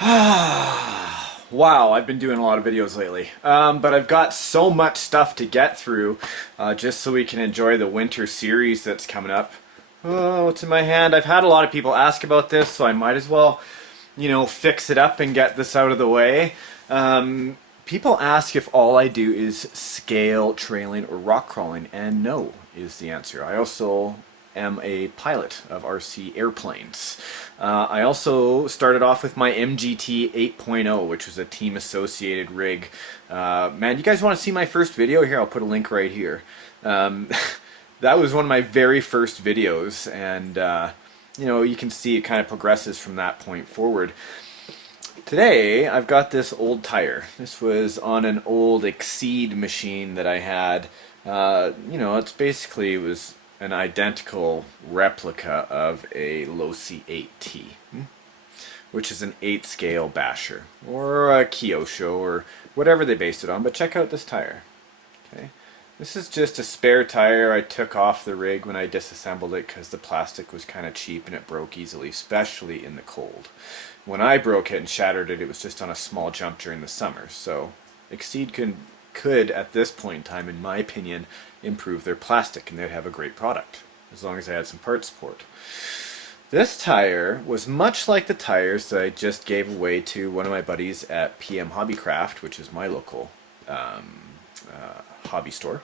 Wow, I've been doing a lot of videos lately, but I've got so much stuff to get through just so we can enjoy the winter series that's coming up. Oh, what's in my hand? I've had a lot of people ask about this, so I might as well, fix it up and get this out of the way. People ask if all I do is scale, trailing, or rock crawling, and no is the answer. I also am a pilot of RC airplanes. I also started off with my MGT 8.0, which was a team associated rig. Man, you guys want to see my first video? Here, I'll put a link right here. That was one of my very first videos, and you can see it kind of progresses from that point forward. Today, I've got this old tire. This was on an old Exceed machine that I had. It was an identical replica of a Losi 8T, which is an 8 scale basher, or a Kyosho, or whatever they based it on, but check out this tire. Okay, this is just a spare tire I took off the rig when I disassembled it because the plastic was kind of cheap and it broke easily, especially in the cold. When I broke it and shattered it, it was just on a small jump during the summer, so Exceed could at this point in time, in my opinion, improve their plastic and they'd have a great product as long as they had some part support. This tire was much like the tires that I just gave away to one of my buddies at PM Hobbycraft, which is my local hobby store.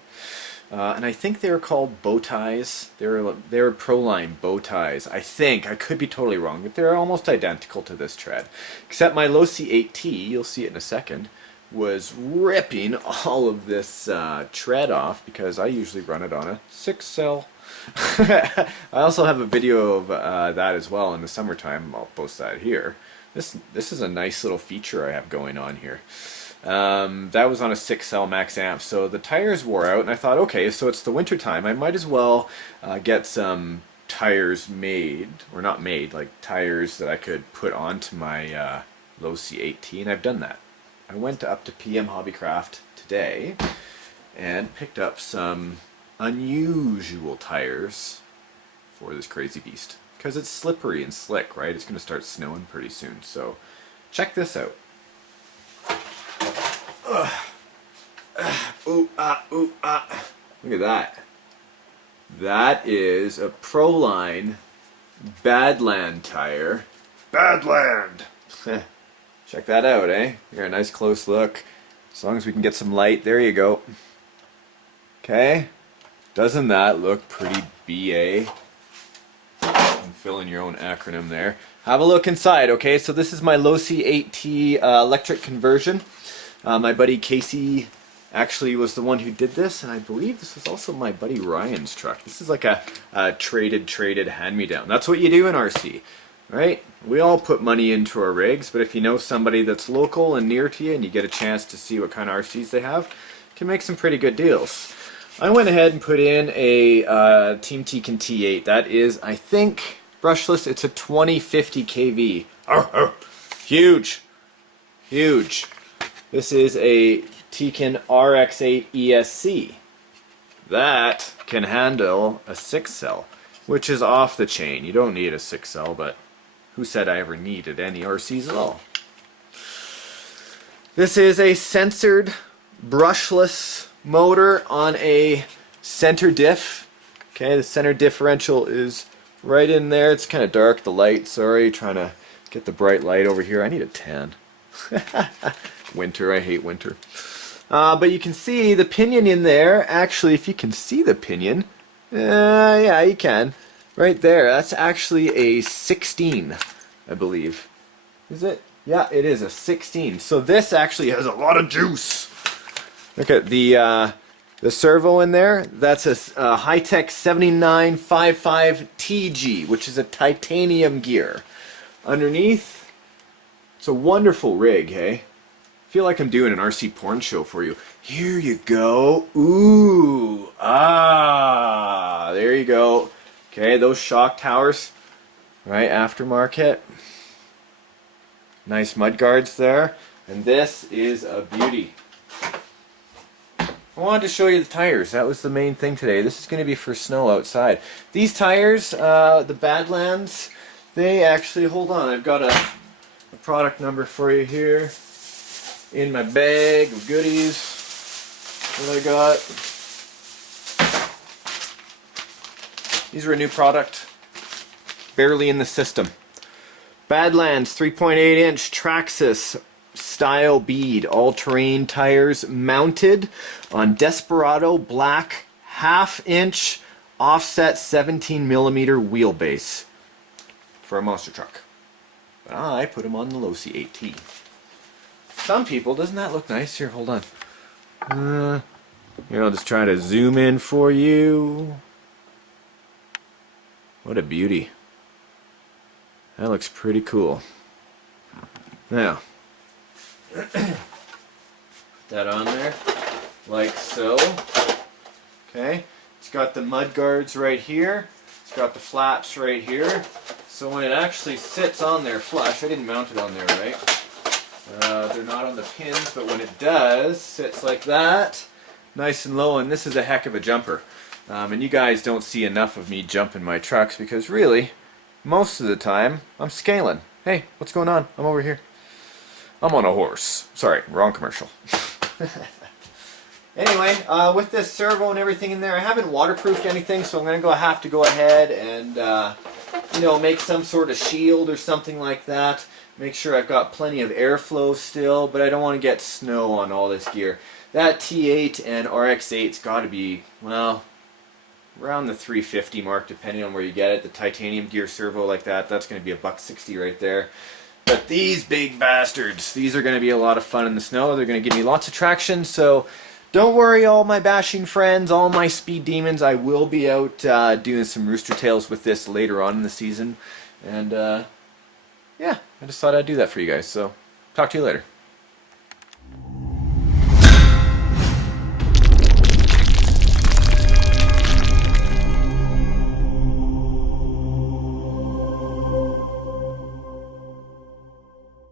And I think they were called bow ties. They were Proline bow ties. I think, I could be totally wrong, but they're almost identical to this tread. Except my Losi 8T, you'll see it in a second, was ripping all of this tread off because I usually run it on a 6 cell. I also have a video of that as well in the summertime. I'll post that here. This is a nice little feature I have going on here. That was on a 6 cell MaxAmps, so the tires wore out and I thought, okay, so it's the winter time, I might as well get some tires made, or not made, like tires that I could put onto my Losi 8T, and I've done that. I went up to PM Hobbycraft today and picked up some unusual tires for this crazy beast. Because it's slippery and slick, right? It's going to start snowing pretty soon. So check this out. Ooh, ah, ooh, ah. Look at that. That is a Proline Badland tire. Badland! Check that out, eh? Here, a nice close look. As long as we can get some light, there you go. Okay, doesn't that look pretty BA? And fill in your own acronym there. Have a look inside, okay? So this is my Losi 8T electric conversion. My buddy Casey actually was the one who did this, and I believe this was also my buddy Ryan's truck. This is like a traded hand-me-down. That's what you do in RC. Right? We all put money into our rigs, but if you know somebody that's local and near to you and you get a chance to see what kind of RCs they have, you can make some pretty good deals. I went ahead and put in a Team TEKIN T8. That is, I think, brushless. It's a 2050 kV. Huge. Huge. This is a TEKIN RX8 ESC. That can handle a 6 cell, which is off the chain. You don't need a 6 cell, but who said I ever needed any RCs at all? This is a censored brushless motor on a center diff. Okay, the center differential is right in there. It's kind of dark, the light, sorry, trying to get the bright light over here. I need a tan. Winter, I hate winter. But you can see the pinion in there. Actually, if you can see the pinion, yeah, you can. Right there, that's actually a 16, I believe. Is it? Yeah, it is a 16. So this actually has a lot of juice. Look at the servo in there. That's a high-tech 7955 TG, which is a titanium gear. Underneath, it's a wonderful rig, hey? I feel like I'm doing an RC porn show for you. Here you go. Ooh, ah, there you go. Okay, those shock towers, right, aftermarket. Nice mud guards there. And this is a beauty. I wanted to show you the tires. That was the main thing today. This is going to be for snow outside. These tires, the Badlands, they actually, hold on, I've got a a product number for you here in my bag of goodies that I got. These are a new product, barely in the system. Badlands 3.8-inch Traxxas style bead, all-terrain tires mounted on Desperado black 1/2-inch offset 17mm wheelbase for a monster truck. But I put them on the Losi 8T. Some people, doesn't that look nice? Here, hold on. Here, I'll just try to zoom in for you. What a beauty. That looks pretty cool. Now, put that on there, like so. Okay, it's got the mud guards right here. It's got the flaps right here. So when it actually sits on there flush, I didn't mount it on there right. They're not on the pins, but when it does, sits like that, nice and low, and this is a heck of a jumper. And you guys don't see enough of me jumping my trucks because really, most of the time, I'm scaling. Hey, what's going on? I'm over here. I'm on a horse. Sorry, wrong commercial. Anyway, with this servo and everything in there, I haven't waterproofed anything, so I'm going to have to go ahead and, you know, make some sort of shield or something like that. Make sure I've got plenty of airflow still, but I don't want to get snow on all this gear. That T8 and RX8's got to be, well, around the 350 mark, depending on where you get it. The titanium gear servo like that, that's going to be $160 right there. But these big bastards, these are going to be a lot of fun in the snow. They're going to give me lots of traction, so don't worry, all my bashing friends, all my speed demons. I will be out doing some rooster tails with this later on in the season. And yeah, I just thought I'd do that for you guys. So talk to you later.